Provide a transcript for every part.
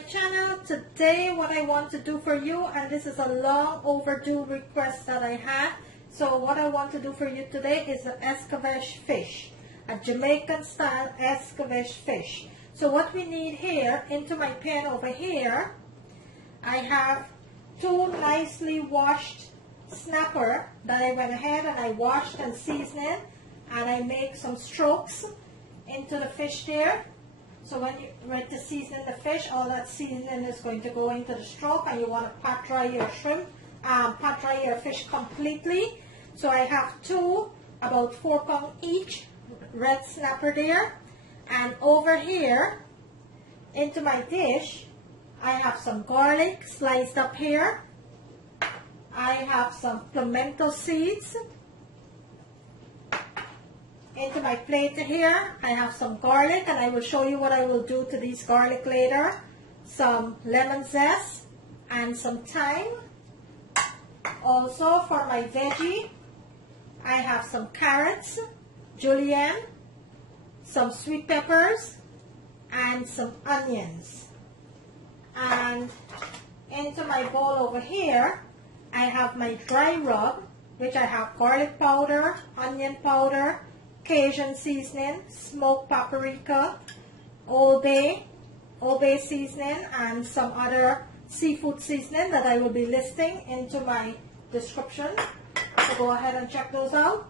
my channel. Today what I want to do for you, and this is a long overdue request that I had, so what I want to do for you today is an Escovitch fish, a Jamaican style Escovitch fish. So what we need here, into my pan over here, I have two nicely washed snapper that I went ahead and I washed and seasoned, and I make some strokes into the fish there. So when you're ready to season the fish, all that seasoning is going to go into the stroke, and you want to pat dry your pat dry your fish completely. So I have two, about 4 pounds each, red snapper there. And over here, into my dish, I have some garlic sliced up here. I have some pimento seeds. Into my plate here, I have some garlic, and I will show you what I will do to these garlic later. Some lemon zest and some thyme. Also for my veggie, I have some carrots, julienne, some sweet peppers, and some onions. And into my bowl over here, I have my dry rub, which I have garlic powder, onion powder, Cajun seasoning, smoked paprika, Old Bay seasoning, and some other seafood seasoning that I will be listing into my description. So go ahead and check those out.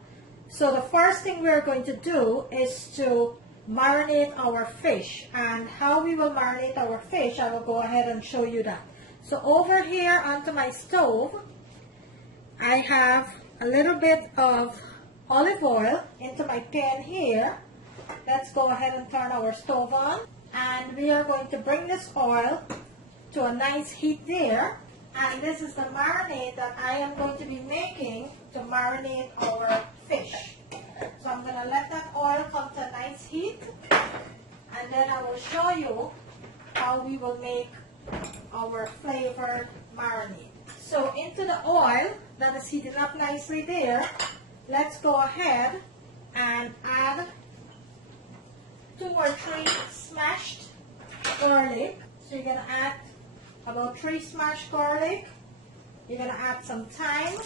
So the first thing we're going to do is to marinate our fish, and how we will marinate our fish, I will go ahead and show you that. So over here onto my stove, I have a little bit of olive oil into my pan here. Let's go ahead and turn our stove on, and we are going to bring this oil to a nice heat there. And this is the marinade that I am going to be making to marinate our fish. So I'm going to let that oil come to a nice heat, and then I will show you how we will make our flavored marinade. So into the oil that is heating up nicely there, let's go ahead and add 2 or 3 smashed garlic. So you're going to add about 3 smashed garlic. You're going to add some thyme,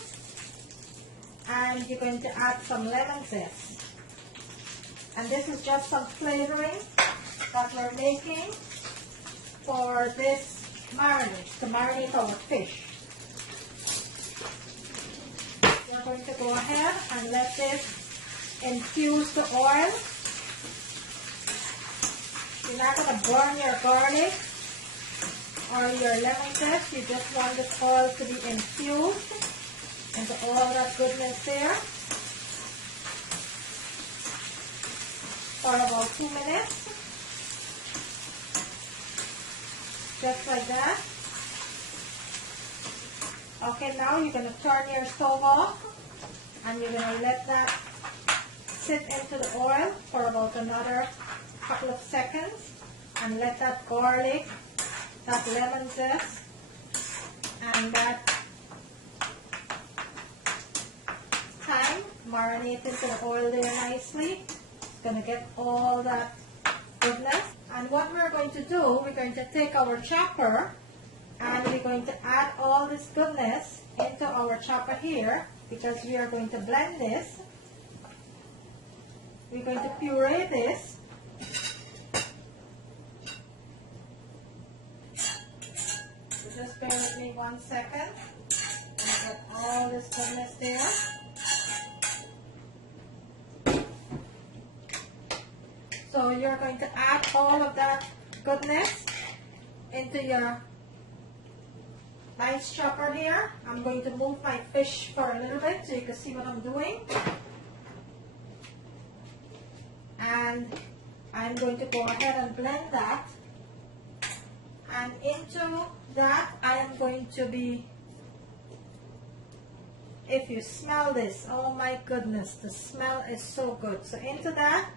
and you're going to add some lemon zest. And this is just some flavoring that we're making for this marinade, to marinate our fish. We're going to go ahead and let this infuse the oil. You're not going to burn your garlic or your lemon zest. You just want this oil to be infused into all that goodness there for about 2 minutes. Just like that. Okay, now you're going to turn your stove off, and you're going to let that sit into the oil for about another couple of seconds, and let that garlic, that lemon zest, and that thyme marinate into the oil there nicely. It's going to get all that goodness. And what we're going to do, we're going to take our chopper, and we're going to add all this goodness into our chopper here, because we are going to blend this. We're going to puree this. So just bear with me 1 second. And get all this goodness there. So you're going to add all of that goodness into your nice chopper here. I'm going to move my fish for a little bit so you can see what I'm doing. And I'm going to go ahead and blend that. And into that, I am going to be, if you smell this, oh my goodness, the smell is so good. So into that,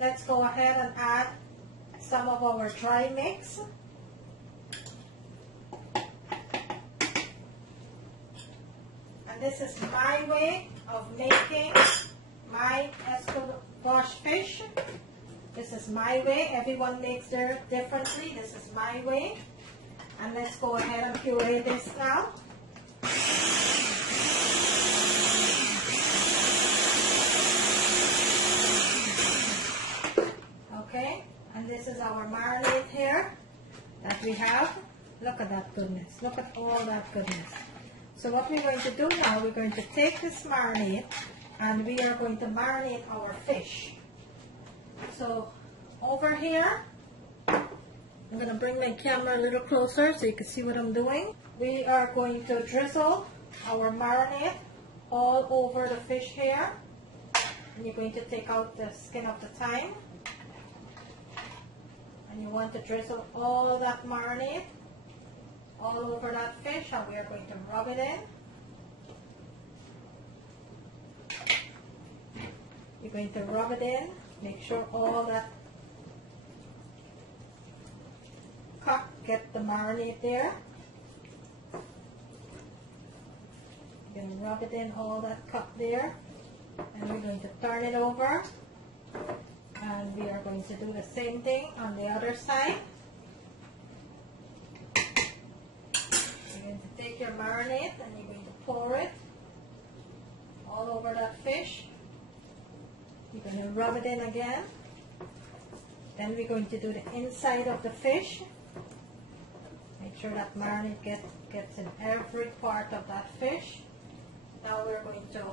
let's go ahead and add some of our dry mix. And this is my way of making my Escovitch fish. This is my way. Everyone makes theirs differently. This is my way. And let's go ahead and puree this now. Okay, and this is our marinade here that we have. Look at that goodness. Look at all that goodness. So what we're going to do now, we're going to take this marinade and we are going to marinate our fish. So over here, I'm going to bring my camera a little closer so you can see what I'm doing. We are going to drizzle our marinade all over the fish here. And you're going to take out the skin of the thyme. And you want to drizzle all that marinade all over that fish, and we are going to rub it in. You're going to rub it in, make sure all that cut get the marinade there. You're going to rub it in, all that cut there, and we're going to turn it over, and we are going to do the same thing on the other side. You're going to take your marinade and you're going to pour it all over that fish. You're going to rub it in again. Then we're going to do the inside of the fish. Make sure that marinade gets in every part of that fish. Now we're going to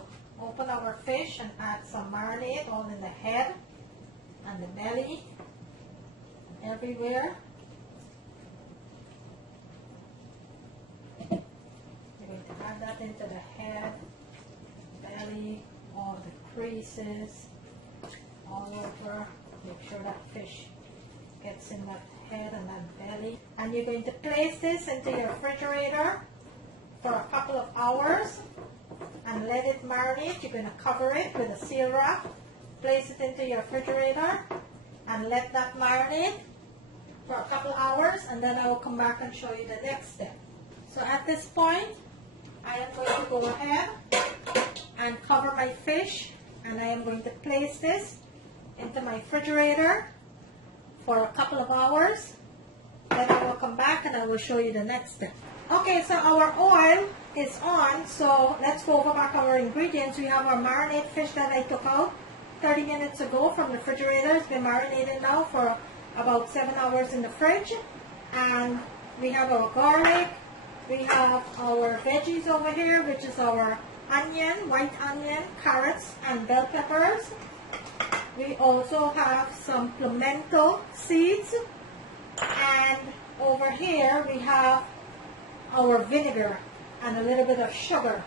open our fish and add some marinade all in the head and the belly and everywhere. You're going to add that into the head, belly, all the creases, all over. Make sure that fish gets in that head and that belly. And you're going to place this into your refrigerator for a couple of hours and let it marinate. You're going to cover it with a seal wrap, place it into your refrigerator and let that marinate for a couple of hours, and then I will come back and show you the next step. So at this point, I am going to go ahead and cover my fish, and I am going to place this into my refrigerator for a couple of hours. Then I will come back and I will show you the next step. Okay, so our oil is on, so let's go over back our ingredients. We have our marinade fish that I took out 30 minutes ago from the refrigerator. It's been marinated now for about 7 hours in the fridge. And we have our garlic. We have our veggies over here, which is our onion, white onion, carrots, and bell peppers. We also have some pimento seeds. And over here we have our vinegar and a little bit of sugar.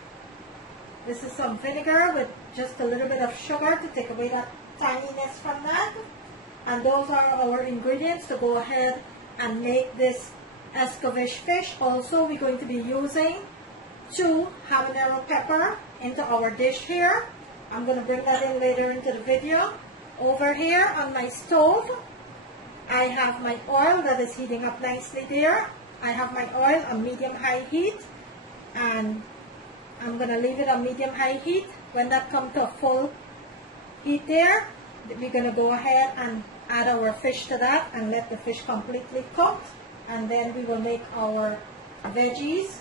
This is some vinegar with just a little bit of sugar to take away that tanginess from that. And those are our ingredients to go ahead and make this Escovitch fish. Also, we're going to be using 2 habanero pepper into our dish here. I'm going to bring that in later into the video. Over here on my stove, I have my oil that is heating up nicely there. I have my oil on medium-high heat, and I'm going to leave it on medium-high heat. When that comes to a full heat there, we're going to go ahead and add our fish to that and let the fish completely cook. And then we will make our veggies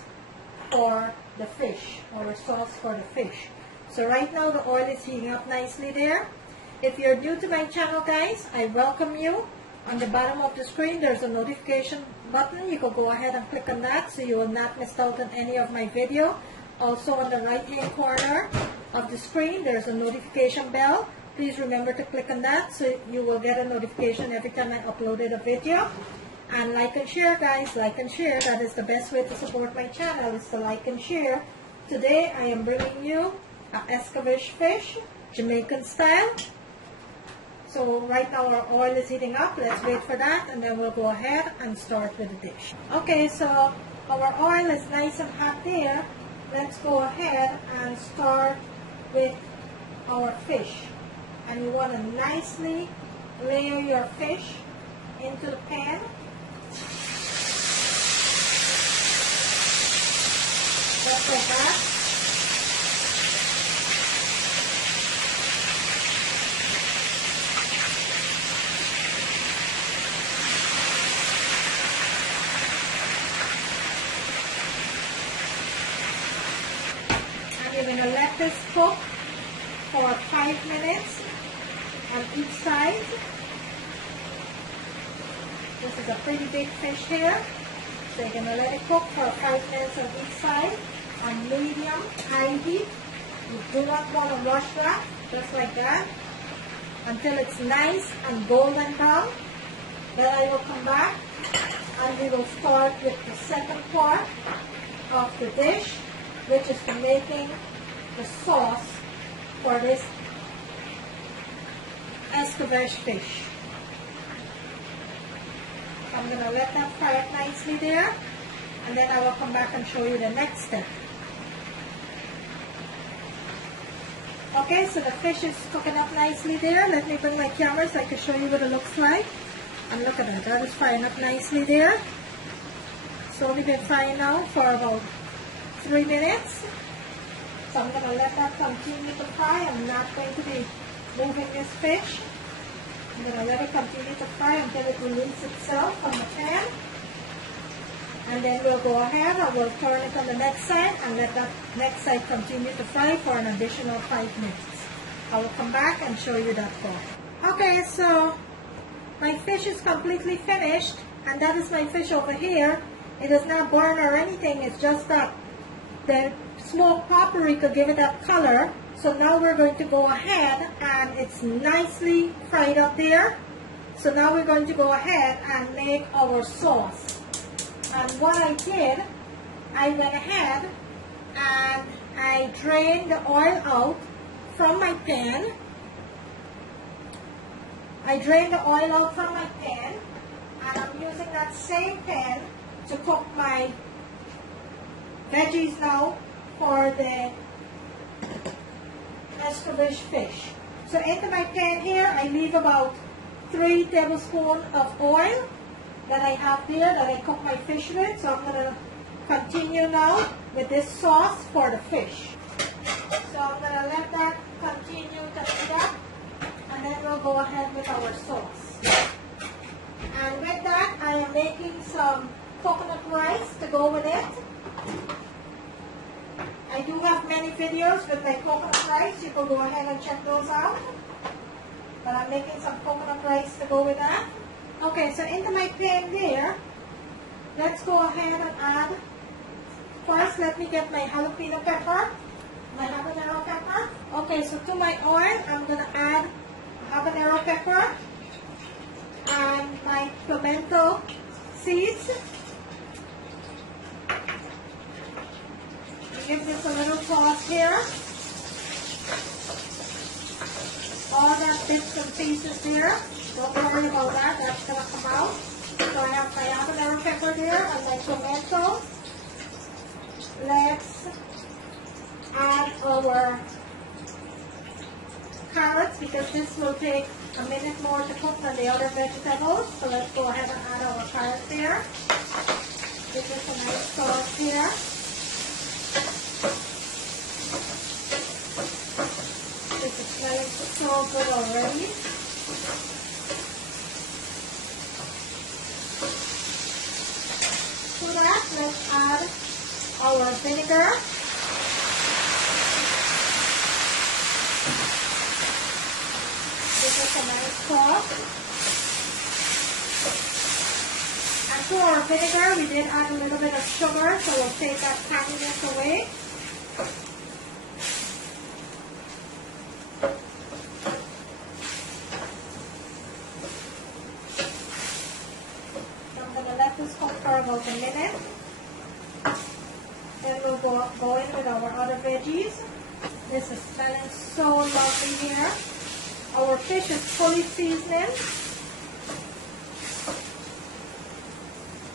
for the fish, our sauce for the fish. So right now the oil is heating up nicely there. If you're new to my channel, guys, I welcome you. On the bottom of the screen, there's a notification button. You can go ahead and click on that so you will not miss out on any of my video. Also on the right hand corner of the screen, there's a notification bell. Please remember to click on that so you will get a notification every time I uploaded a video. And like and share, guys, like and share. That is the best way to support my channel, is to like and share. Today I am bringing you an Escovitch fish, Jamaican style. So right now our oil is heating up. Let's wait for that and then we'll go ahead and start with the dish. Okay, so our oil is nice and hot there. Let's go ahead and start with our fish. And you want to nicely layer your fish into the pan. Just like that. this cook for 5 minutes on each side. This is a pretty big fish here. So you're going to let it cook for 5 minutes on each side on medium, high heat. You do not want to rush that, just like that, until it's nice and golden brown. Then I will come back and we will start with the second part of the dish, which is for making the sauce for this Escovitch fish. I'm going to let that fry up nicely there, and then I will come back and show you the next step. Okay, so the fish is cooking up nicely there. Let me bring my camera so I can show you what it looks like. And look at that, that is frying up nicely there. So we've been frying now for about 3 minutes. So I'm going to let that continue to fry. I'm not going to be moving this fish. I'm going to let it continue to fry until it releases itself from the pan. And then we'll go ahead and we'll turn it on the next side and let that next side continue to fry for an additional 5 minutes. I will come back and show you that part. Okay, so my fish is completely finished, and that is my fish over here. It is not burned or anything, it's just that the smoked paprika give it that color. So now we're going to go ahead, and it's nicely fried up there. So now we're going to go ahead and make our sauce. And what I did, I went ahead and I drained the oil out from my pan. I drained the oil out from my pan, and I'm using that same pan to cook my veggies now for the Escovitch fish. So into my pan here, I leave about 3 tablespoons of oil that I have there that I cook my fish with. So I'm going to continue now with this sauce for the fish. So I'm going to let that continue to heat up, and then we'll go ahead with our sauce. And with that, I am making some coconut rice to go with it. I do have many videos with my coconut rice. You can go ahead and check those out. But I'm making some coconut rice to go with that. Okay, so into my pan there, let's go ahead and add, first let me get my jalapeno pepper, my habanero pepper. Okay, so to my oil, I'm going to add habanero pepper and my pimento seeds. Give this a little toss here. All that bits and pieces there. Don't worry about that, that's going to come out. So I have my habanero pepper there and my tomato. Let's add our carrots, because this will take a minute more to cook than the other vegetables. So let's go ahead and add our carrots there. Give this a nice sauce here. This is smelling so good already. To that, let's add our vinegar. This is a nice sauce. And to our vinegar, we did add a little bit of sugar, so we'll take that tanginess away. About a minute. Then we'll go in with our other veggies. This is smelling so lovely here. Our fish is fully seasoned.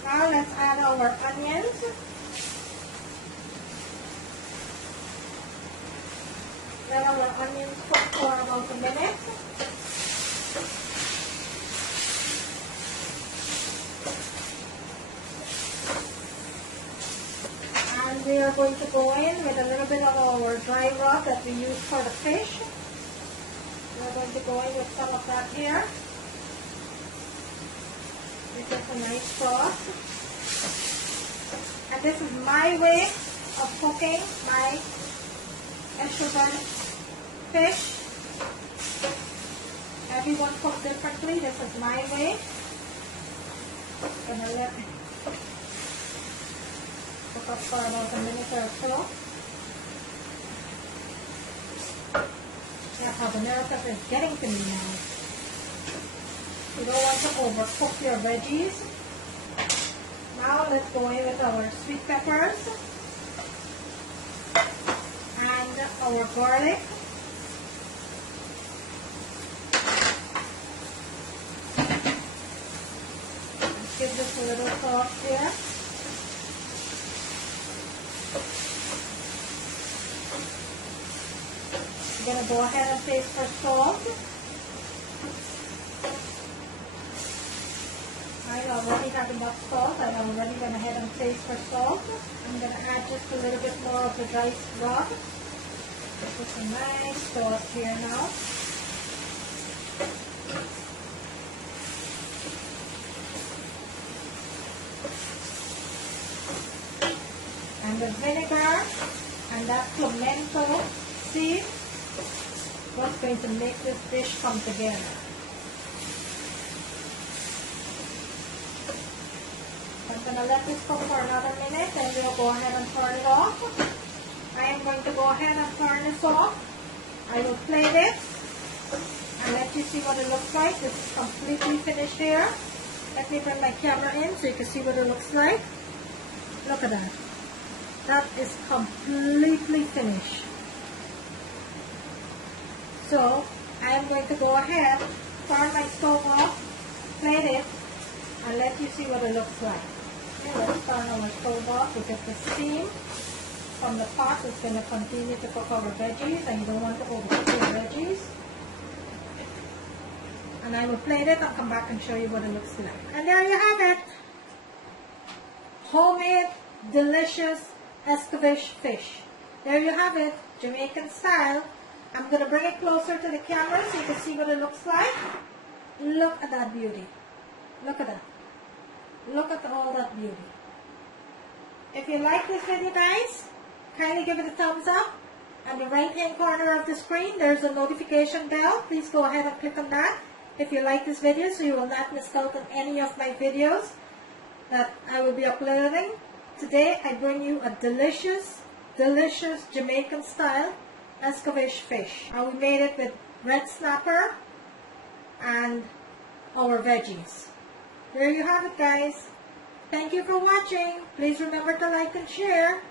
Now let's add our onions. Let our onions cook for about a minute. We are going to go in with a little bit of our dry rub that we use for the fish. We're going to go in with some of that here. This is a nice sauce. And this is my way of cooking my Escovitch Fish. Everyone cooks differently. This is my way. Gonna let it cook up for about a minute or so. That's how the narrative is getting to me now. You don't want to overcook your veggies. Now let's go in with our sweet peppers and our garlic. Let's give this a little sauce here. I'm going to go ahead and taste for salt. I already have enough salt. I already went ahead and taste for salt. I'm going to add just a little bit more of the diced rub. Put some nice sauce here now. And the vinegar and that pimento seed, what's going to make this dish come together. I'm going to let this cook for another minute and we'll go ahead and turn it off. I am going to go ahead and turn this off. I will plate it and let you see what it looks like. This is completely finished here. Let me bring my camera in so you can see what it looks like. Look at that. That is completely finished. So I am going to go ahead, turn my stove off, plate it, and let you see what it looks like. Okay, let's turn our stove off because the steam from the pot is going to continue to cook our veggies and you don't want to overcook your veggies. And I will plate it and come back and show you what it looks like. And there you have it. Homemade, delicious Escovitch fish. There you have it, Jamaican style. I'm going to bring it closer to the camera so you can see what it looks like. Look at that beauty. Look at that. Look at all that beauty. If you like this video, guys, kindly give it a thumbs up. On the right hand corner of the screen, there's a notification bell. Please go ahead and click on that if you like this video so you will not miss out on any of my videos that I will be uploading. Today I bring you a delicious, delicious Jamaican style Escovitch fish. We made it with red snapper and our veggies. There you have it, guys. Thank you for watching. Please remember to like and share.